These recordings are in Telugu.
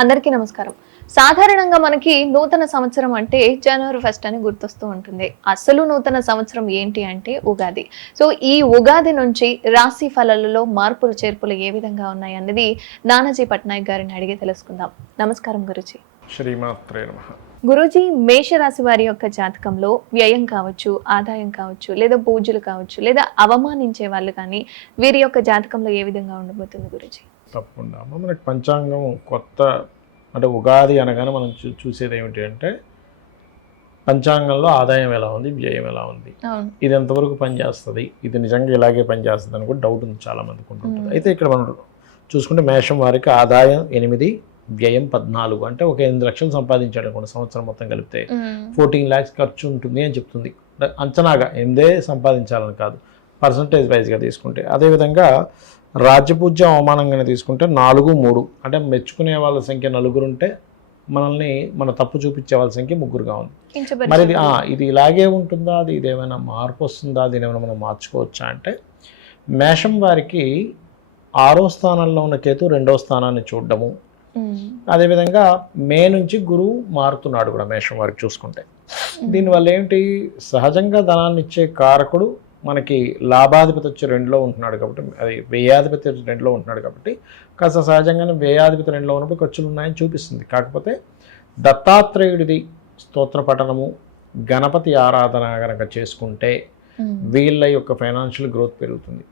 అందరికీ నమస్కారం. సాధారణంగా మనకి నూతన సంవత్సరం అంటే జనవరి 1 అని గుర్తొస్తూ ఉంటుంది. అసలు నూతన సంవత్సరం ఏంటి అంటే ఉగాది. సో ఈ ఉగాది నుంచి రాశి ఫలాలలో మార్పులు చేర్పులు ఏ విధంగా ఉన్నాయి అన్నది నానాజీ పట్నాయక్ గారిని అడిగి తెలుసుకుందాం. నమస్కారం గురుజీ. శ్రీమాత్రే నమః. గురూజీ, మేషరాశి వారి యొక్క జాతకంలో వ్యయం కావచ్చు, ఆదాయం కావచ్చు, లేదా పూజలు కావచ్చు, లేదా అవమానించే వాళ్ళు కానీ వీరి యొక్క జాతకంలో ఏ విధంగా ఉండబోతుంది గురూజీ? తప్పకుండా మనకి పంచాంగం కొత్త అంటే ఉగాది అనగానే మనం చూసేది ఏమిటి అంటే పంచాంగంలో ఆదాయం ఎలా ఉంది, వ్యయం ఎలా ఉంది, ఇది ఎంతవరకు పనిచేస్తుంది, ఇది నిజంగా ఇలాగే పనిచేస్తుంది అని కూడా డౌట్ ఉంది చాలా మందికి ఉంటుంది. అయితే ఇక్కడ మనం చూసుకుంటే మేషం వారికి ఆదాయం 8, వ్యయం 14, అంటే ఒక 8 లక్షలు సంపాదించాడు అనుకోండి సంవత్సరం మొత్తం కలిపితే 14 lakhs ఖర్చు ఉంటుంది అని చెప్తుంది. అంచనాగా 8 సంపాదించాలని కాదు, పర్సంటేజ్ వైజ్గా తీసుకుంటే. అదేవిధంగా రాజ్యపూజ్య అవమానంగానే తీసుకుంటే 4, 3, అంటే మెచ్చుకునే వాళ్ళ సంఖ్య 4 ఉంటే మనల్ని మన తప్పు చూపించే వాళ్ళ సంఖ్య 3గా ఉంది. మరి ఇది ఇలాగే ఉంటుందా, అది ఇదేమైనా మార్పు వస్తుందా, దీని ఏమైనా మనం మార్చుకోవచ్చా అంటే మేషం వారికి 6వ స్థానంలో ఉన్న కేతు 2వ స్థానాన్ని చూడడము, అదేవిధంగా మే నుంచి గురువు మారుతున్నాడు కూడా మేషం వారికి చూసుకుంటే. దీనివల్ల ఏంటి, సహజంగా ధనాన్ని ఇచ్చే కారకుడు మనకి లాభాధిపతి వచ్చి 2లో ఉంటున్నాడు కాబట్టి, అది వ్యయాధిపతి 2లో ఉంటున్నాడు కాబట్టి కాస్త సహజంగానే వ్యయాధిపతి 2లో ఉన్నప్పుడు ఖర్చులు ఉన్నాయని చూపిస్తుంది. కాకపోతే దత్తాత్రేయుడిది స్తోత్ర పఠనము, గణపతి ఆరాధన కనుక చేసుకుంటే వీళ్ళ యొక్క ఫైనాన్షియల్ గ్రోత్ పెరుగుతుంది.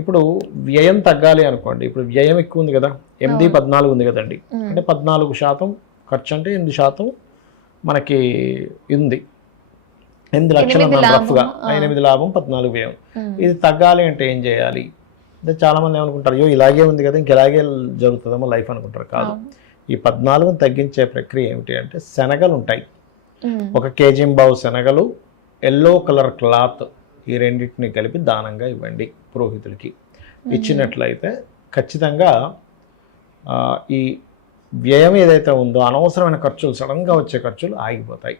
ఇప్పుడు వ్యయం తగ్గాలి అనుకోండి, ఇప్పుడు వ్యయం ఎక్కువ ఉంది కదా, 8, 14 ఉంది కదండి, అంటే 14% ఖర్చు అంటే 8% మనకి ఉంది. 8 లక్షలు రఫ్గా 8 లాభం 14 వ్యయం. ఇది తగ్గాలి అంటే ఏం చేయాలి అంటే చాలామంది ఏమనుకుంటారు, అయ్యో ఇలాగే ఉంది కదా ఇంక ఇలాగే జరుగుతుందేమో లైఫ్ అనుకుంటారు. కాదు, ఈ 14 తగ్గించే ప్రక్రియ ఏమిటి అంటే శనగలు ఉంటాయి, 1 kg శనగలు, ఎల్లో కలర్ క్లాత్, ఈ రెండింటిని కలిపి దానంగా ఇవ్వండి పురోహితులకి. ఇచ్చినట్లయితే ఖచ్చితంగా ఈ వ్యయం ఏదైతే ఉందో అనవసరమైన ఖర్చులు, సడన్గా వచ్చే ఖర్చులు ఆగిపోతాయి.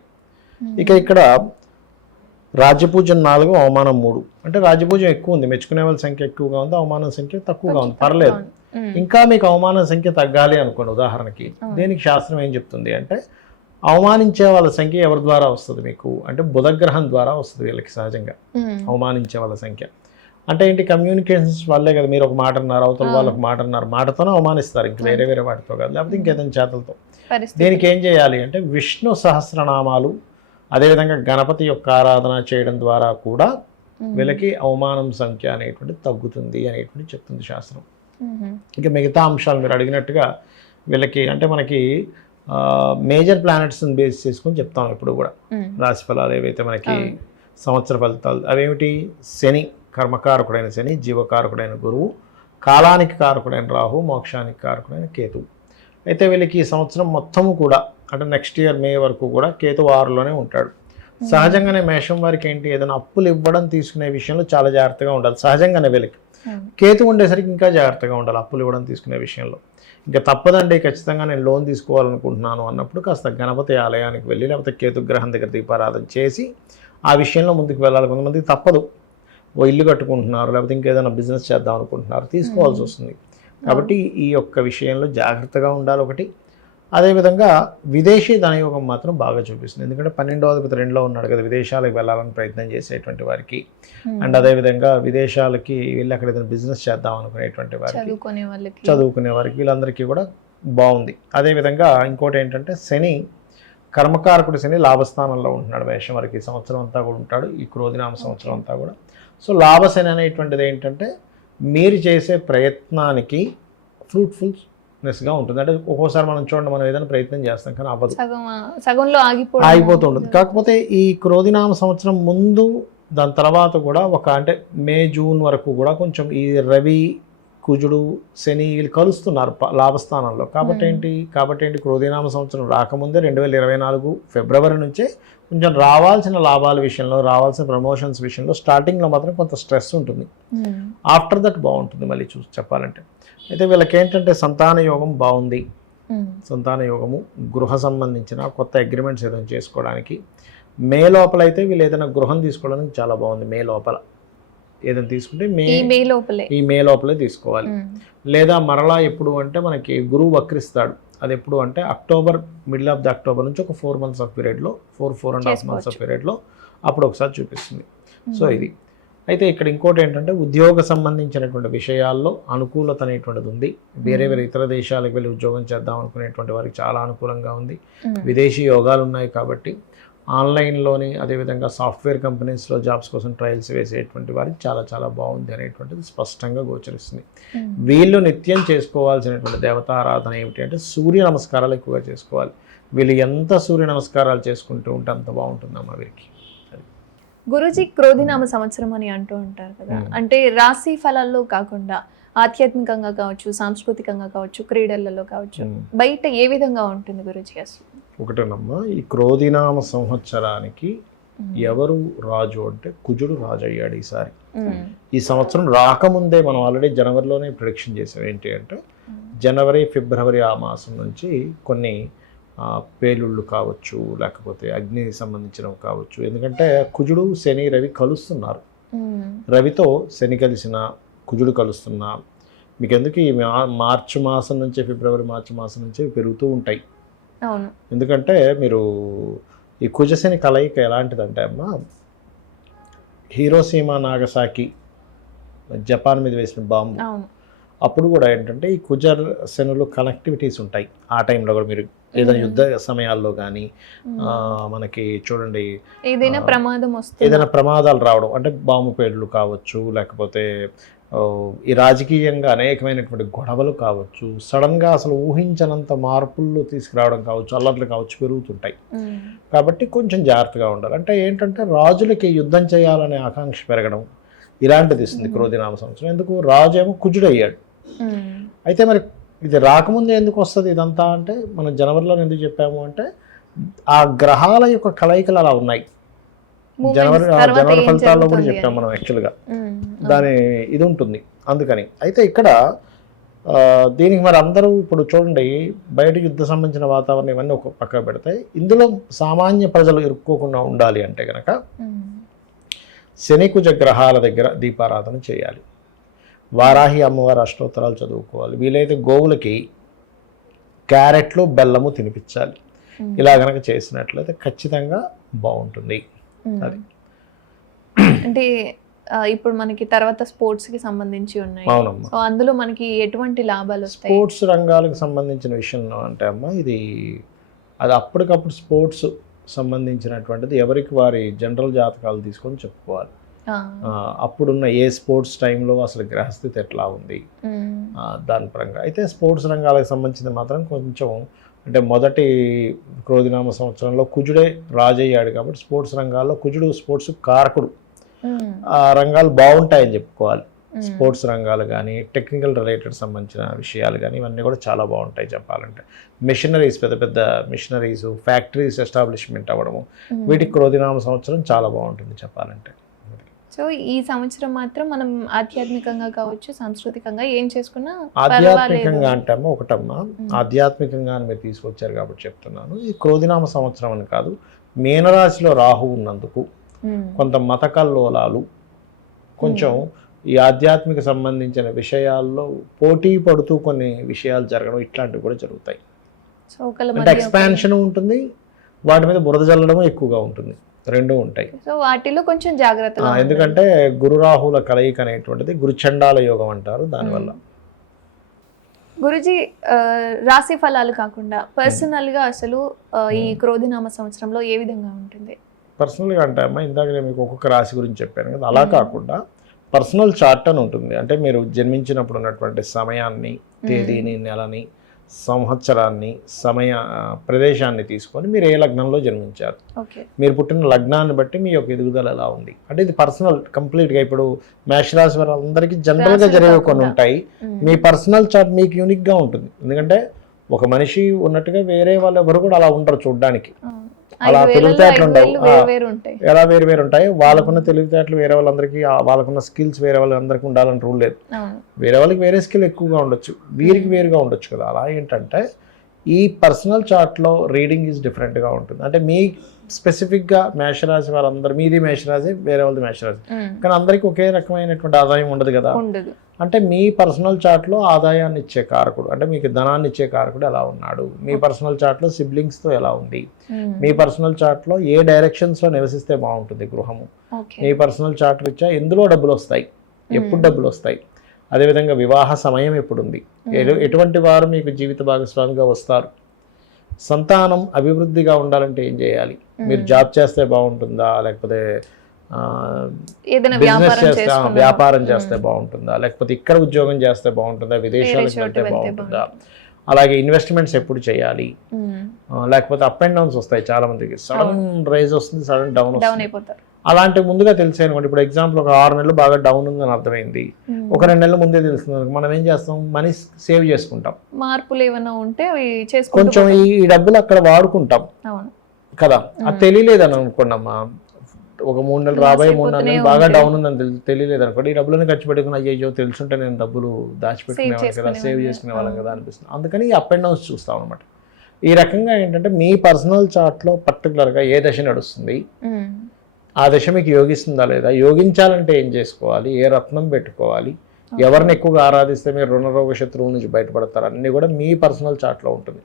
ఇక ఇక్కడ రాజ్యపూజ్యం 4, అవమానం 3, అంటే రాజ్యపూజ్యం ఎక్కువ ఉంది, మెచ్చుకునే వాళ్ళ సంఖ్య ఎక్కువగా ఉంది, అవమానం సంఖ్య తక్కువగా ఉంది, పర్లేదు. ఇంకా మీకు అవమానం సంఖ్య తగ్గాలి అనుకోండి, ఉదాహరణకి దేనికి శాస్త్రం ఏం చెప్తుంది అంటే అవమానించే వాళ్ళ సంఖ్య ఎవరి ద్వారా వస్తుంది మీకు అంటే బుధగ్రహం ద్వారా వస్తుంది వీళ్ళకి సహజంగా అవమానించే వాళ్ళ సంఖ్య. అంటే ఏంటి, కమ్యూనికేషన్స్ వల్లే కదా, మీరు ఒక మాట అన్నారు, అవతల వాళ్ళు ఒక మాట అన్నారు, మాటతోనే అవమానిస్తారు, ఇంక వేరే వాటితో కాదు, లేకపోతే ఇంకేదైనా చేతలతో. దీనికి ఏం చేయాలి అంటే విష్ణు సహస్రనామాలు, అదేవిధంగా గణపతి యొక్క ఆరాధన చేయడం ద్వారా కూడా వీళ్ళకి అవమానం సంఖ్య అనేటువంటి తగ్గుతుంది అనేటువంటి చెప్తుంది శాస్త్రం. ఇంకా మిగతా అంశాలు మీరు అడిగినట్టుగా వీళ్ళకి అంటే మనకి మేజర్ ప్లానెట్స్ని బేస్ చేసుకొని చెప్తాం ఇప్పుడు కూడా రాశి ఫలాలు ఏవైతే మనకి సంవత్సర ఫలితాలు అవేమిటి, శని కర్మకారకుడైన శని, జీవకారకుడైన గురువు, కాలానికి కారకుడైన రాహు, మోక్షానికి కారకుడైన కేతు. అయితే వీళ్ళకి ఈ సంవత్సరం మొత్తము కూడా అంటే నెక్స్ట్ ఇయర్ మే వరకు కూడా కేతు 6లోనే ఉంటాడు. సహజంగానే మేషం వారికి ఏంటి, ఏదైనా అప్పులు ఇవ్వడం తీసుకునే విషయంలో చాలా జాగ్రత్తగా ఉండాలి. సహజంగానే వీళ్ళకి కేతు ఉండేసరికి ఇంకా జాగ్రత్తగా ఉండాలి అప్పులు ఇవ్వడం తీసుకునే విషయంలో. ఇంకా తప్పదండి, ఖచ్చితంగా నేను లోన్ తీసుకోవాలనుకుంటున్నాను అన్నప్పుడు కాస్త గణపతి ఆలయానికి వెళ్ళి లేకపోతే కేతు గ్రహం దగ్గర దీపారాధన చేసి ఆ విషయంలో ముందుకు వెళ్ళాలి. కొంతమందికి తప్పదు, ఓ ఇల్లు కట్టుకుంటున్నారు లేకపోతే ఇంకేదైనా బిజినెస్ చేద్దాం అనుకుంటున్నారు, తీసుకోవాల్సి వస్తుంది. కాబట్టి ఈ యొక్క విషయంలో జాగ్రత్తగా ఉండాలి ఒకటి. అదేవిధంగా విదేశీ ధనయోగం మాత్రం బాగా చూపిస్తుంది, ఎందుకంటే 12వ అధిపతి 2లో ఉన్నాడు కదా, విదేశాలకు వెళ్ళాలని ప్రయత్నం చేసేటువంటి వారికి అండ్ అదేవిధంగా విదేశాలకి వెళ్ళి అక్కడ ఏదైనా బిజినెస్ చేద్దాం అనుకునేటువంటి వారికి, చదువుకునే వారికి, వీళ్ళందరికీ కూడా బాగుంది. అదేవిధంగా ఇంకోటి ఏంటంటే శని కర్మకారకుడు, శని లాభస్థానంలో ఉంటున్నాడు మేషం వారికి ఈ సంవత్సరం అంతా కూడా ఉంటాడు, ఈ క్రోధినామ సంవత్సరం అంతా కూడా. సో లాభశని అనేటువంటిది ఏంటంటే మీరు చేసే ప్రయత్నానికి ఫ్రూట్ఫుల్నెస్గా ఉంటుంది. అంటే ఒక్కోసారి మనం చూడండి, మనం ఏదైనా ప్రయత్నం చేస్తాం కానీ అవ్వదు, సగంలో ఆగిపోతూ ఉంటుంది. కాకపోతే ఈ క్రోధినామ సంవత్సరం ముందు దాని తర్వాత కూడా అంటే మే జూన్ వరకు కూడా కొంచెం ఈ రవి, కుజుడు, శని వీళ్ళు కలుస్తున్నారు లాభస్థానంలో. కాబట్టి ఏంటి క్రోధినామ సంవత్సరం రాకముందే 2024 ఫిబ్రవరి నుంచే కొంచెం రావాల్సిన లాభాల విషయంలో, రావాల్సిన ప్రమోషన్స్ విషయంలో స్టార్టింగ్లో మాత్రం కొంత స్ట్రెస్ ఉంటుంది, ఆఫ్టర్ దట్ బాగుంటుంది మళ్ళీ చూసి చెప్పాలంటే. అయితే వీళ్ళకి ఏంటంటే సంతాన యోగం బాగుంది, సంతాన యోగము, గృహ సంబంధించిన కొత్త అగ్రిమెంట్స్ ఏదైనా చేసుకోవడానికి మే లోపల అయితే వీళ్ళు ఏదైనా గృహం తీసుకోవడానికి చాలా బాగుంది. మే లోపల ఏదైనా తీసుకుంటే ఈ మే లోపలే తీసుకోవాలి. లేదా మరలా ఎప్పుడు అంటే మనకి గురువు వక్రిస్తాడు, అది ఎప్పుడు అంటే October, middle of the October నుంచి ఒక 4 months ఆఫ్ పీరియడ్లో 4.5 months ఆఫ్ పీరియడ్లో అప్పుడు ఒకసారి చూపిస్తుంది. సో ఇది అయితే ఇక్కడ ఇంకోటి ఏంటంటే ఉద్యోగ సంబంధించినటువంటి విషయాల్లో అనుకూలత అనేటువంటిది ఉంది. వేరే ఇతర దేశాలకు వెళ్ళి ఉద్యోగం చేద్దాం అనుకునేటువంటి వారికి చాలా అనుకూలంగా ఉంది. విదేశీ యోగాలు ఉన్నాయి కాబట్టి ఆన్లైన్లోని అదేవిధంగా సాఫ్ట్వేర్ కంపెనీస్లో జాబ్స్ కోసం ట్రయల్స్ వేసేటువంటి వారికి చాలా చాలా బాగుంది అనేటువంటిది స్పష్టంగా గోచరిస్తుంది. వీళ్ళు నిత్యం చేసుకోవాల్సినటువంటి దేవతారాధన ఏమిటి అంటే సూర్య నమస్కారాలు ఎక్కువగా చేసుకోవాలి. వీళ్ళు ఎంత సూర్య నమస్కారాలు చేసుకుంటూ ఉంటే అంత బాగుంటుందమ్మా వీరికి. గురూజీ, క్రోధినామ సంవత్సరం అని అంటూ ఉంటారు కదా, అంటే రాశి ఫలాల్లో కాకుండా ఆధ్యాత్మికంగా కావచ్చు, సాంస్కృతికంగా కావచ్చు, క్రీడలలో కావచ్చు, బయట ఏ విధంగా ఉంటుంది గురూజీ అసలు? ఒకటేనమ్మా, ఈ క్రోధినామ సంవత్సరానికి ఎవరు రాజు అంటే కుజుడు రాజు అయ్యాడు ఈసారి. ఈ సంవత్సరం రాకముందే మనం ఆల్రెడీ జనవరిలోనే ప్రిడిక్షన్ చేసాం. ఏంటి అంటే జనవరి, ఫిబ్రవరి ఆ మాసం నుంచి కొన్ని పేలుళ్ళు కావచ్చు, లేకపోతే అగ్నికి సంబంధించినవి కావచ్చు. ఎందుకంటే కుజుడు, శని, రవి కలుస్తున్నారు. రవితో శని కలిసిన, కుజుడు కలుస్తున్నా మీకు ఎందుకు ఈ మార్చి మాసం నుంచి, మార్చి మాసం నుంచి పెరుగుతూ ఉంటాయి. ఎందుకంటే మీరు ఈ కుజశని కలయిక ఎలాంటిదంటే అమ్మా, హీరోసీమా నాగసాకి జపాన్ మీద వేసిన బాంబు అప్పుడు కూడా ఏంటంటే ఈ కుజ శనులు కనెక్టివిటీస్ ఉంటాయి. ఆ టైంలో కూడా మీరు ఏదైనా యుద్ధ సమయాల్లో కానీ మనకి చూడండి ఏదైనా ప్రమాదాలు రావడం అంటే బాంబు పేర్లు కావచ్చు, లేకపోతే ఈ రాజకీయంగా అనేకమైనటువంటి గొడవలు కావచ్చు, సడన్గా అసలు ఊహించనంత మార్పులు తీసుకురావడం కావచ్చు, అల్లర్లు కావచ్చు పెరుగుతుంటాయి. కాబట్టి కొంచెం జాగ్రత్తగా ఉండాలి. అంటే ఏంటంటే రాజులకి యుద్ధం చేయాలనే ఆకాంక్ష పెరగడం ఇలాంటిది ఇస్తుంది క్రోధినామ సంవత్సరం. ఎందుకు రాజు ఏమో కుజుడు అయ్యాడు. అయితే మరి ఇది రాకముందే ఎందుకు వస్తుంది ఇదంతా అంటే మనం జనవరిలో ఎందుకు చెప్పాము అంటే ఆ గ్రహాల యొక్క కలయికలు అలా ఉన్నాయి. జనవరి ఫలితాల్లో కూడా చెప్పాము మనం యాక్చువల్గా. దాని ఇది ఉంటుంది అందుకని. అయితే ఇక్కడ దీనికి మరి అందరూ ఇప్పుడు చూడండి, బయట యుద్ధ సంబంధించిన వాతావరణం ఇవన్నీ ఒక పక్క పెడతాయి. ఇందులో సామాన్య ప్రజలు ఇరుక్కోకుండా ఉండాలి అంటే కనుక శని కుజ గ్రహాల దగ్గర దీపారాధన చేయాలి. వారాహి అమ్మవారి అష్టోత్తరాలు చదువుకోవాలి. వీలైతే గోవులకి క్యారెట్లు, బెల్లము తినిపించాలి. ఇలా కనుక చేసినట్లయితే ఖచ్చితంగా బాగుంటుంది. అది అంటే ఇప్పుడు మనకి తర్వాత స్పోర్ట్స్ కి సంబంధించి ఉన్నాయి. అవునమ్మా. సో అందులో మనకి ఎటువంటి లాభాలు వస్తాయి? స్పోర్ట్స్ రంగాలకు సంబంధించిన విషయంలో అంటే అమ్మా ఇది అది అప్పటికప్పుడు స్పోర్ట్స్ సంబంధించినటువంటిది ఎవరికి వారి జనరల్ జాతకాలు తీసుకొని చెప్పుకోవాలి. అప్పుడున్న ఏ స్పోర్ట్స్ టైంలో అసలు గ్రహస్థితి ఎట్లా ఉంది దాని పరంగా. అయితే స్పోర్ట్స్ రంగాలకు సంబంధించింది మాత్రం కొంచెం అంటే మొదటి క్రోధినామ సంవత్సరంలో కుజుడే రాజయ్యాడు కాబట్టి స్పోర్ట్స్ రంగాల్లో కుజుడు స్పోర్ట్స్ కారకుడు. ఆ రంగాలు బాగుంటాయని చెప్పుకోవాలి. స్పోర్ట్స్ రంగాలు కానీ, టెక్నికల్ రిలేటెడ్ సంబంధించిన విషయాలు కానీ ఇవన్నీ కూడా చాలా బాగుంటాయి చెప్పాలంటే. మిషనరీస్, పెద్ద పెద్ద మిషనరీస్, ఫ్యాక్టరీస్ ఎస్టాబ్లిష్మెంట్ అవ్వడము, వీటికి క్రోధినామ సంవత్సరం చాలా బాగుంటుంది చెప్పాలంటే. సో ఈ సంవత్సరం మాత్రం మనం ఆధ్యాత్మికంగా కావచ్చు, సాంస్కృతికంగా ఏం చేసుకున్నా ఆధ్యాత్మికంగా అంటామా ఒకటమ్మా, ఆధ్యాత్మికంగా మీరు తీసుకొచ్చారు కాబట్టి చెప్తున్నాను. ఈ క్రోధినామ సంవత్సరం అని కాదు, మీనరాశిలో రాహు ఉన్నందుకు కొంత మత కల్లోలాలు, కొంచెం ఈ ఆధ్యాత్మిక సంబంధించిన విషయాల్లో పోటీ పడుతూ కొన్ని విషయాలు జరగడం ఇట్లాంటివి కూడా జరుగుతాయి. అంటే ఎక్స్పాన్షన్ ఉంటుంది, వాటి మీద బురద జల్లడం ఎక్కువగా ఉంటుంది, రెండూ ఉంటాయి. సో వాటిలో కొంచెం జాగ్రత్తగా, ఎందుకంటే గురు రాహుల కలయిక అనేటువంటిది గురుచండాల యోగం అంటారు. దానివల్ల గురుజీ, రాశి ఫలాలు కాకుండా పర్సనల్ గా అసలు ఈ క్రోధినామ సంవత్సరంలో ఏ విధంగా ఉంటుంది? పర్సనల్గా అంటే అమ్మా ఇందాక నేను మీకు ఒక్కొక్క రాశి గురించి చెప్పాను కదా, అలా కాకుండా పర్సనల్ చార్ట్ అని ఉంటుంది. అంటే మీరు జన్మించినప్పుడు ఉన్నటువంటి సమయాన్ని, తేదీని, నెలని, సంవత్సరాన్ని, ప్రదేశాన్ని తీసుకొని మీరు ఏ లగ్నంలో జన్మించారు, మీరు పుట్టిన లగ్నాన్ని బట్టి మీ యొక్క ఎదుగుదల ఎలా ఉంది అంటే ఇది పర్సనల్ కంప్లీట్గా. ఇప్పుడు మేషరాశి వారు అందరికీ జనరల్గా జరిగే కొన్ని ఉంటాయి. మీ పర్సనల్ చార్ట్ మీకు యూనిక్గా ఉంటుంది. ఎందుకంటే ఒక మనిషి ఉన్నట్టుగా వేరే వాళ్ళు ఎవరు కూడా అలా ఉండరు చూడడానికి. అలా తెలివితేటలు ఉండవు, ఎలా వేరు వేరు ఉంటాయి. వాళ్ళకున్న తెలివితేటలు వేరే వాళ్ళందరికీ, వాళ్ళకున్న స్కిల్స్ వేరే వాళ్ళందరికీ ఉండాలని రూల్ లేదు. వేరే వాళ్ళకి వేరే స్కిల్ ఎక్కువగా ఉండొచ్చు, వీరికి వేరుగా ఉండొచ్చు కదా. అలా ఏంటంటే ఈ పర్సనల్ చార్ట్లో రీడింగ్ ఈజ్ డిఫరెంట్గా ఉంటుంది. అంటే స్పెసిఫిక్గా మేషరాశి వారందరూ, మీది మేషరాశి, వేరే వాళ్ళది మేషరాశి, కానీ అందరికీ ఒకే రకమైనటువంటి ఆదాయం ఉండదు కదా. ఉండదు. అంటే మీ పర్సనల్ చార్ట్లో ఆదాయాన్ని ఇచ్చే కారకుడు, అంటే మీకు ధనాన్ని ఇచ్చే కారకుడు ఎలా ఉన్నాడు, మీ పర్సనల్ చార్ట్లో సిబ్లింగ్స్తో ఎలా ఉంది, మీ పర్సనల్ చార్ట్లో ఏ డైరెక్షన్స్లో నివసిస్తే బాగుంటుంది గృహము, మీ పర్సనల్ చార్ట్ రీత్యా ఎందులో డబ్బులు వస్తాయి, ఎప్పుడు డబ్బులు వస్తాయి, అదేవిధంగా వివాహ సమయం ఎప్పుడుంది, ఎటువంటి వారు మీకు జీవిత భాగస్వామిగా వస్తారు, సంతానం అభివృద్ధిగా ఉండాలంటే ఏం చేయాలి, మీరు జాబ్ చేస్తే బాగుంటుందా, లేకపోతే బిజినెస్ చేస్తే వ్యాపారం చేస్తే బాగుంటుందా, లేకపోతే ఇక్కడ ఉద్యోగం చేస్తే బాగుంటుందా, విదేశాలకు వెళ్తే బాగుంటుందా, అలాగే ఇన్వెస్ట్మెంట్స్ ఎప్పుడు చేయాలి, లేకపోతే అప్ అండ్ డౌన్స్ వస్తాయి చాలా మందికి, సడన్ రైజ్ వస్తుంది, సడన్ డౌన్ వస్తుంది. అలాంటి ముందుగా తెలిసే అనుకోండి. ఇప్పుడు ఎగ్జాంపుల్ ఒక 6 నెలలు బాగా డౌన్ ఉందని అర్థమైంది, ఒక 2 నెలల ముందే తెలుస్తుంది, మనం ఏం చేస్తాం, మనీ సేవ్ చేసుకుంటాం, మార్పులు ఏమైనా ఉంటే కొంచెం ఈ డబ్బులు అక్కడ వాడుకుంటాం కదా. అది తెలియలేదని అనుకోండమ్మా, ఒక 3 నెలలు రాబోయే 3 నెలలు బాగా డౌన్ ఉందని తెలియలేదు అనుకోండి, ఈ డబ్బులను ఖర్చు పెట్టుకుని అయ్యో తెలుసుంటే నేను డబ్బులు దాచిపెట్టుకునేవాళ్ళం కదా, సేవ్ చేసుకునే వాళ్ళం కదా అనిపిస్తుంది. అందుకని ఈ అప్ అండ్ డౌన్స్ చూస్తాం అనమాట. ఈ రకంగా ఏంటంటే మీ పర్సనల్ చార్ట్లో పర్టికులర్గా ఏ దశ నడుస్తుంది, ఆ దశ మీకు యోగిస్తుందా లేదా, యోగించాలంటే ఏం చేసుకోవాలి, ఏ రత్నం పెట్టుకోవాలి, ఎవరిని ఎక్కువగా ఆరాధిస్తే మీరు రుణరోగ శత్రువు నుంచి బయటపడతారు, అన్నీ కూడా మీ పర్సనల్ చార్ట్లో ఉంటుంది.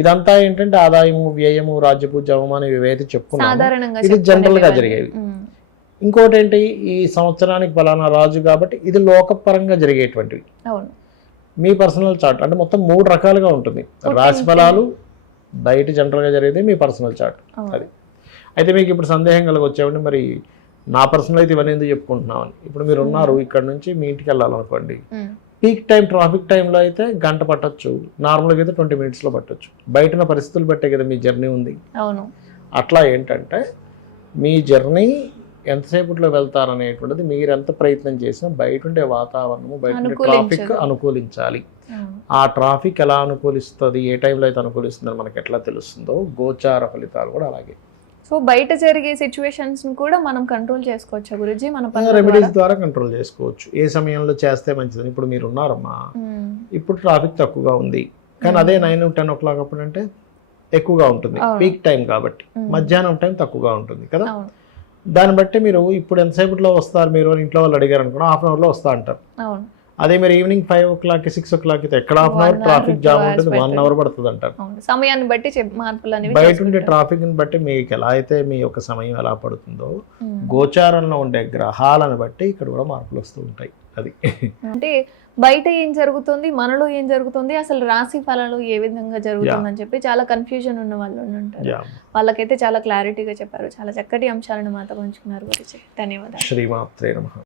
ఇదంతా ఏంటంటే ఆదాయము, వ్యయము, రాజ్యపూజ్య, అవమానం ఇవైతే చెప్పుకున్నాము, ఇది జనరల్ గా జరిగేవి. ఇంకోటి ఏంటి, ఈ సంవత్సరానికి ఫలానా రాజు కాబట్టి ఇది లోకపరంగా జరిగేటువంటివి. మీ పర్సనల్ చార్ట్ అంటే మొత్తం 3 రకాలుగా ఉంటుంది. రాశి ఫలాలు బయట జనరల్ గా జరిగేది మీ పర్సనల్ చార్ట్. అది అయితే మీకు ఇప్పుడు సందేహం వచ్చేవండి, మరి నా పర్సనల్ అయితే ఇవన్నీ ఎందుకు చెప్పుకుంటున్నామని. ఇప్పుడు మీరు ఉన్నారు, ఇక్కడ నుంచి మీ ఇంటికి వెళ్ళాలనుకోండి, పీక్ టైం ట్రాఫిక్ టైంలో అయితే గంట పట్టొచ్చు, నార్మల్గా అయితే 20 మినిట్స్లో పట్టొచ్చు. బయటన పరిస్థితులు బట్టే కదా మీ జర్నీ ఉంది. అట్లా ఏంటంటే మీ జర్నీ ఎంతసేపట్లో వెళ్తారనేటువంటిది మీరు ఎంత ప్రయత్నం చేసినా బయట ఉండే వాతావరణము, బయట ఉండే ట్రాఫిక్ అనుకూలించాలి. ఆ ట్రాఫిక్ ఎలా అనుకూలిస్తుంది, ఏ టైంలో అయితే అనుకూలిస్తుందని మనకి ఎట్లా తెలుస్తుందో గోచార ఫలితాలు కూడా అలాగే. సో బయట జరిగే సిచ్యువేషన్స్ కూడా మనం కంట్రోల్ చేసుకోవచ్చు గురుజీ, మన రెమెడీస్ ద్వారా కంట్రోల్ చేసుకోవచ్చు. ఏ సమయంలో చేస్తే మంచిదని. ఇప్పుడు మీరు ఉన్నారమ్మా, ఇప్పుడు ట్రాఫిక్ తక్కువగా ఉంది, కానీ అదే 9-10 o'clock అప్పుడు అంటే ఎక్కువగా ఉంటుంది, పీక్ టైం కాబట్టి. మధ్యాహ్నం టైం తక్కువగా ఉంటుంది కదా. దాన్ని బట్టి మీరు ఇప్పుడు ఎంతసేపట్లో వస్తారు, మీరు ఇంట్లో వాళ్ళు అడిగారు అనుకున్నా 1/2 hourలో వస్తా అంటారు. అదే మీరు ఈవినింగ్ 5 o'clock 6 o'clock అయితే ఎక్కడ 1/2 hour ట్రాఫిక్ జామ్ ఉంటుంది, 1 hour పడుతుంది అంటారు. సమయాన్ని బట్టి మార్పులు బయట ఉండే ట్రాఫిక్ ని బట్టి మీకు ఎలా అయితే మీ యొక్క సమయం ఎలా పడుతుందో, గోచారంలో ఉండే గ్రహాలను బట్టి ఇక్కడ కూడా మార్పులు వస్తూ ఉంటాయి. అది అంటే బయట ఏం జరుగుతుంది, మనలో ఏం జరుగుతుంది, అసలు రాశి ఫలాలు ఏ విధంగా జరుగుతుందని చెప్పి చాలా కన్ఫ్యూజన్ ఉన్న వాళ్ళు ఉంటారు. వాళ్ళకైతే చాలా క్లారిటీగా చెప్పారు. చాలా చక్కటి అంశాలను మాతో పంచుకున్నారు గురించి. ధన్యవాదాలు. శ్రీమాత్రే నమః.